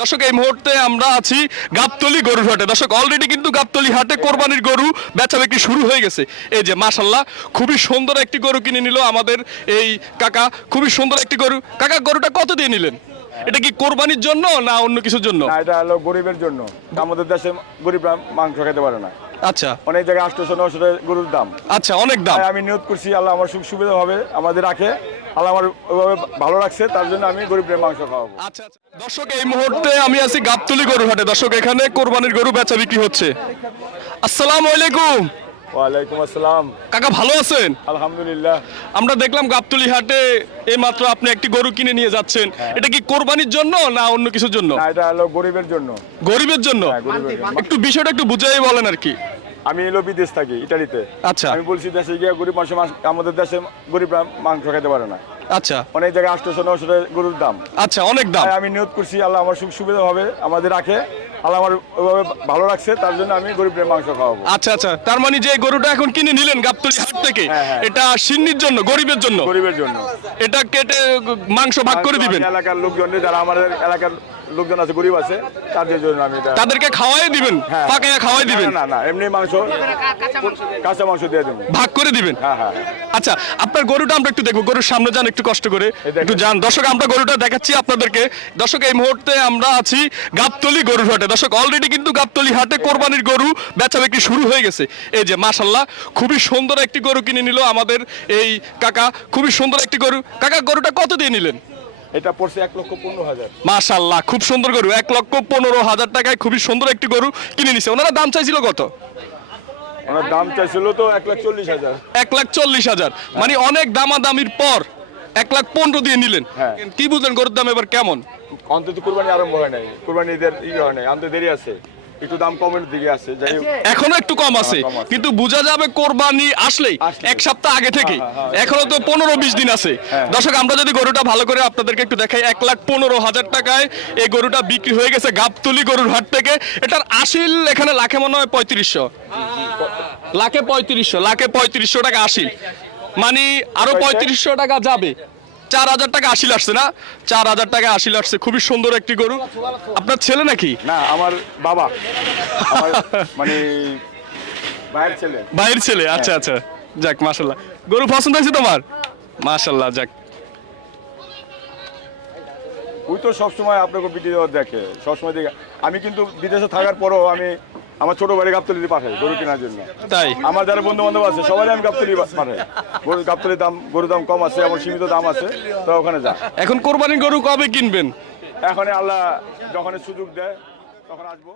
দর্শক, এই মুহূর্তে আমরা আছি গাবতলি গরুর হাটে। দর্শক অলরেডি কিন্তু গাবতলি হাটে কোরবানির গরু বেচা বিক্রি শুরু হয়ে গেছে। এই যে মাশাল্লাহ খুবই সুন্দর একটি গরু কিনে নিল আমাদের এই কাকা। খুবই সুন্দর একটি গরু। কাকা, গরুটা কত দিয়ে নিলেন? এটা কি কোরবানির জন্য না অন্য কিছুর জন্য? এটা হলো গরিবের জন্য। আমাদের দেশে গরিবরা মাংস খেতে পারে না। আচ্ছা। অনেক জায়গায় আটশোশো নশো গরুর দাম। আচ্ছা অনেক দাম। আমি নিয়োগ করছি আল্লাহ আমার সুখ সুবিধা হবে আমাদের রাখে। আল্লাহ আমার ওইভাবে ভালো রাখছে তার জন্য আমি গরিবের মাংস খাওয়াবো। আচ্ছা আচ্ছা। দর্শক এই মুহূর্তে আমি আছি গাবতলি গরুর হাটে দর্শক এখানে কোরবানির গরু বেচা বিক্রি হচ্ছে। আসসালামু আলাইকুম। ওয়ালাইকুম আসসালাম। কাকা ভালো আছেন? আলহামদুলিল্লাহ। আমরা দেখলাম গাবতলি হাটে এই মাত্র আপনি একটি গরু কিনে নিয়ে যাচ্ছেন। এটা কি কোরবানির জন্য না অন্য কিছুর জন্য? এটা হলো গরিবের জন্য। গরিবের জন্য? হ্যাঁ, গরিবের জন্য। একটু বিষয়টা একটু বুঝাই বলেন আর কি। আমি এলো বিদেশ থাকি ইটালিতে আচ্ছা। আমি বলছি দেশে গিয়ে গরিব মানুষ আমাদের দেশে গরিবরা মাংস খেতে পারে না। আচ্ছা। অনেক জায়গায় আটশোশো নশো গরুর দাম। আচ্ছা অনেক দাম। আমি নিয়োগ করছি আল্লাহ আমার সুখ সুবিধা হবে আমাদের রাখে। আল্লাহ আমার ওইভাবে ভালো রাখছে তার জন্য আমি গরিবের মাংস খাওয়াবো। আচ্ছা আচ্ছা। তার মানে যে গরুটা এখন কিনে নিলেন গাবতলি হাট থেকে হ্যাঁ, হ্যাঁ। এটা সিন্নির জন্য গরিবের জন্য? গরিবের জন্য। এটা কেটে মাংস ভাগ করে দিবেন? এলাকার লোকজন যারা আমাদের এলাকার লোকজন আছে গরিব আছে তাদের জন্য আমি এটা তাদেরকে খাওয়াই দিবেন হ্যাঁ। পাকাইয়া খাওয়াই দিবেন? না, না এমনি মাংস কাঁচা মাংস দিয়ে দেবো। ভাগ করে দিবেন? হ্যাঁ হ্যাঁ। আচ্ছা আপনার গরুটা আমরা একটু দেখব। গরুর সামনে যান একটু কষ্ট করে একটু যান। দর্শক আমরা গরুটা দেখাচ্ছি আপনাদেরকে। দর্শক এই মুহূর্তে আমরা আছি গাবতলি গরুর হাটে। দর্শক অলরেডি কিন্তু গাবতলি হাটে কোরবানির গরু বেচা বিক্রি শুরু হয়ে গেছে। এই যে মাশাল্লাহ খুবই সুন্দর একটি গরু কিনে নিল আমাদের এই কাকা। খুবই সুন্দর একটি গরু। কাকা গরুটা কত দিয়ে নিলেন? এটা পড়ছে এক লক্ষ পনেরো হাজার। মাশাল্লাহ খুব সুন্দর গরু। এক লক্ষ পনেরো হাজার টাকায় খুবই সুন্দর একটি গরু কিনে নিছে। ওনারা দাম চাইছিল কত? ওনার দাম চাইছিল তো এক লাখ চল্লিশ হাজার। এক লাখ চল্লিশ হাজার। মানে অনেক দামাদামির পর এক লাখ পনেরো দিয়ে নিলেন। হ্যাঁ। কি বুঝলেন গরুর দাম এবার কেমন? অন্তত কোরবানি আরম্ভ হয় নাই। কুরবানি ঈদের ই হয় নাই আনতে দেরি আছে। একটু দাম কমের দিকে আছে যাই এখনও একটু কম আছে হ্যাঁ, কিন্তু বোঝা যাবে কোরবানি আসলেই। এক সপ্তাহ আগে থেকে হ্যাঁ, হ্যাঁ, এখনও তো পনেরো বিশ দিন আছে। দর্শক আমরা যদি গরুটা ভালো করে আপনাদেরকে একটু দেখাই এক লাখ পনেরো হাজার টাকায় এই গরুটা বিক্রি হয়ে গেছে গাবতলি গরুর হাট থেকে। এটার আসিল এখানে লাখে মনে হয় পঁয়ত্রিশশো। লাখে পঁয়ত্রিশশো লাখে পঁয়ত্রিশশো টাকা আসিল মানে আরও পঁয়ত্রিশশো টাকা যাবে। চার হাজার টাকা আসিল আসছে না? চার হাজার টাকা আসিল আসছে। খুবই সুন্দর একটি গরু। আপনার ছেলে নাকি? না আমার বাবা। মানে ভাইয়ের ছেলে। ভাইয়ের ছেলে? আচ্ছা আচ্ছা। যাক মাশাল্লাহ গরু পছন্দ হয়েছে তোমার? মাশাল্লাহ যাক। ওই তো সবসময় আপনাকে ভিডিও দেখে। সবসময় দেখে। আমি কিন্তু বিদেশে থাকার পরও আমি আমার ছোট বাড়ি গাবতলিতে পাঠাই গরু কেনার জন্য। তাই? আমার যারা বন্ধু বান্ধব আছে সবাই আমি গাবতলি পাঠাই। গরু গাবতলির দাম গরুর দাম কম আছে আমার সীমিত দাম আছে তো ওখানে যা। এখন কোরবানির গরু কবে কিনবেন? এখন আল্লাহ যখন সুযোগ দেয় তখন আসব।